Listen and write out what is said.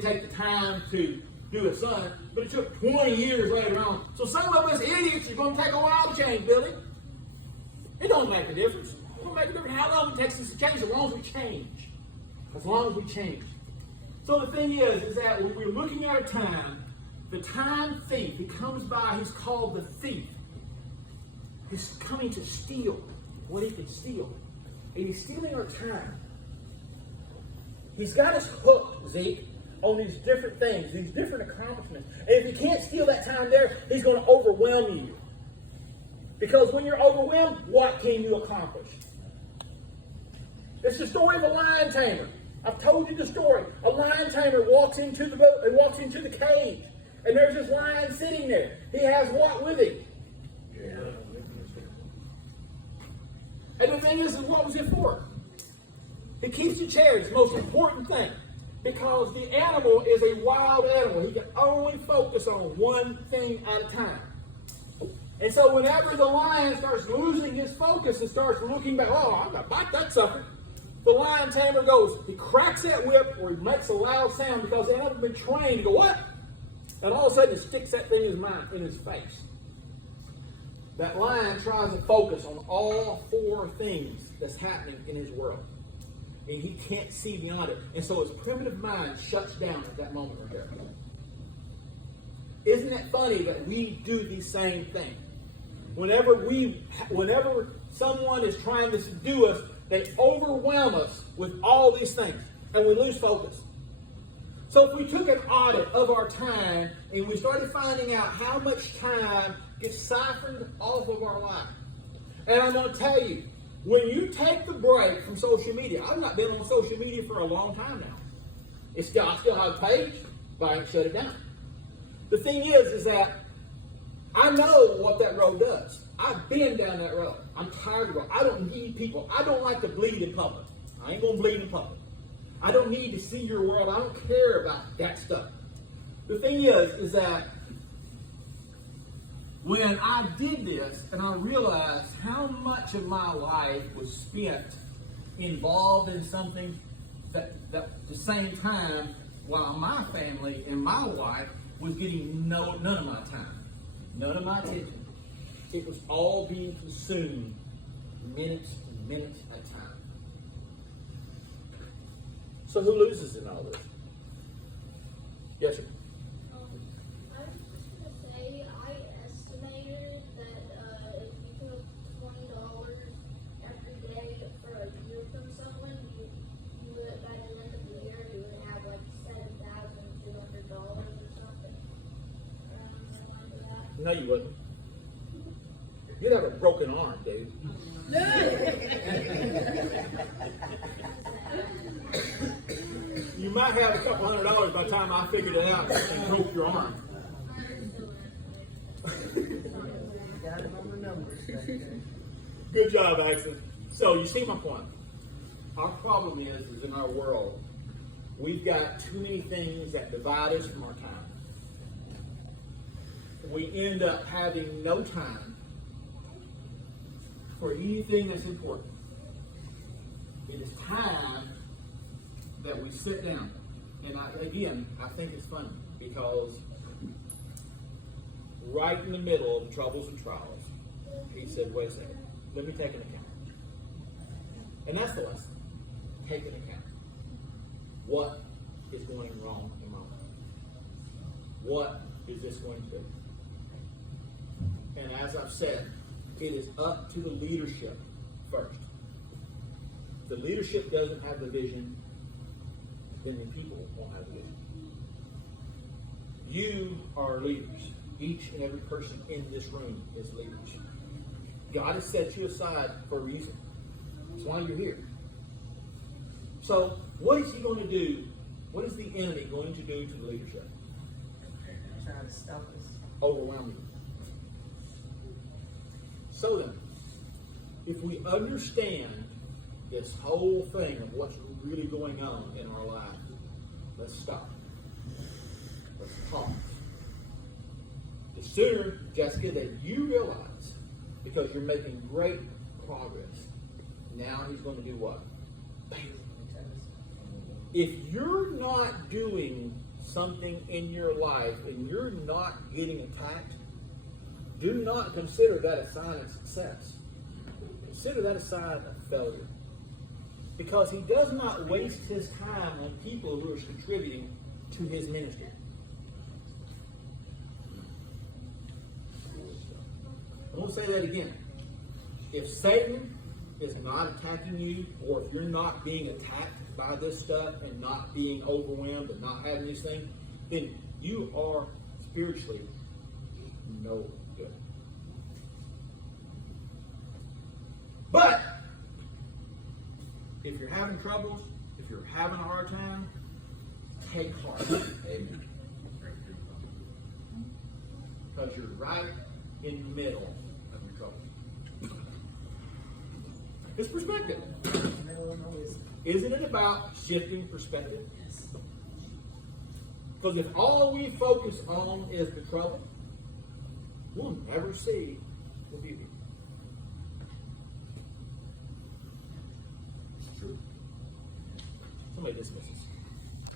didn't take the time to do a son, but it took 20 years later on. So some of us idiots are going to take a while to change, Billy. It don't make a difference. It don't make a difference how long it takes us to change, as long as we change. As long as we change. So the thing is that when we're looking at a time, the time thief, he comes by, he's called the thief. He's coming to steal what he can steal. And he's stealing our time. He's got us hooked, Zeke, on these different things, these different accomplishments. And if he can't steal that time there, he's going to overwhelm you. Because when you're overwhelmed, what can you accomplish? It's the story of a lion tamer. I've told you the story. A lion tamer walks into the boat and walks into the cage. And there's this lion sitting there. He has what with him? And the thing is, what was it for? It keeps the chair. It's the most important thing. Because the animal is a wild animal. He can only focus on one thing at a time. And so whenever the lion starts losing his focus and starts looking back, oh, I'm going to bite that sucker. The lion tamer goes, he cracks that whip or he makes a loud sound because they haven't been trained to go, what? And all of a sudden he sticks that thing in his face. That lion tries to focus on all four things that's happening in his world. And he can't see beyond it. And so his primitive mind shuts down at that moment right there. Isn't it funny that we do the same thing? Whenever someone is trying to subdue us, they overwhelm us with all these things. And we lose focus. So if we took an audit of our time and we started finding out how much time gets siphoned off of our life. And I'm going to tell you, when you take the break from social media, I've not been on social media for a long time now. I still have a page, but I shut it down. The thing is that I know what that road does. I've been down that road. I'm tired of it. I don't need people. I don't like to bleed in public. I ain't going to bleed in public. I don't need to see your world. I don't care about that stuff. The thing is that when I did this and I realized how much of my life was spent involved in something that at the same time while my family and my wife was getting none of my time, none of my attention. It was all being consumed minutes and minutes at a time. So who loses in all this? Yes, sir. I was just going to say, I estimated that if you took $20 every day for a year from someone, you would, by the end of the year, you would have like $7,200 or something. Something like that. No, you wouldn't. You'd have a broken arm, dude. You might have a couple $100 by the time I figured it out and broke your arm. Good job, Axel. So you see my point. Our problem is in our world, we've got too many things that divide us from our time. We end up having no time for anything that's important. It is time that we sit down. And I think it's funny because right in the middle of the troubles and trials, he said, wait a second, let me take an account. And that's the lesson. Take an account. What is going wrong in my life? What is this going to do? And as I've said, it is up to the leadership first. If the leadership doesn't have the vision, then the people won't have the vision. You are leaders. Each and every person in this room is leaders. God has set you aside for a reason. That's why you're here. So, what is he going to do? What is the enemy going to do to the leadership? Trying to stop us. Overwhelm you. So then, if we understand this whole thing of what's really going on in our life, let's stop. Let's pause. The sooner, Jessica, that you realize, because you're making great progress, now he's going to do what? Bam. If you're not doing something in your life and you're not getting attacked, do not consider that a sign of success. Consider that a sign of failure. Because he does not waste his time on people who are contributing to his ministry. I'm going to say that again. If Satan is not attacking you, or if you're not being attacked by this stuff and not being overwhelmed and not having these things, then you are spiritually no good. But if you're having troubles, if you're having a hard time, take heart. Amen. Because you're right in the middle of your trouble. It's perspective. Isn't it about shifting perspective? Because if all we focus on is the trouble, we'll never see the beauty. Somebody dismiss us.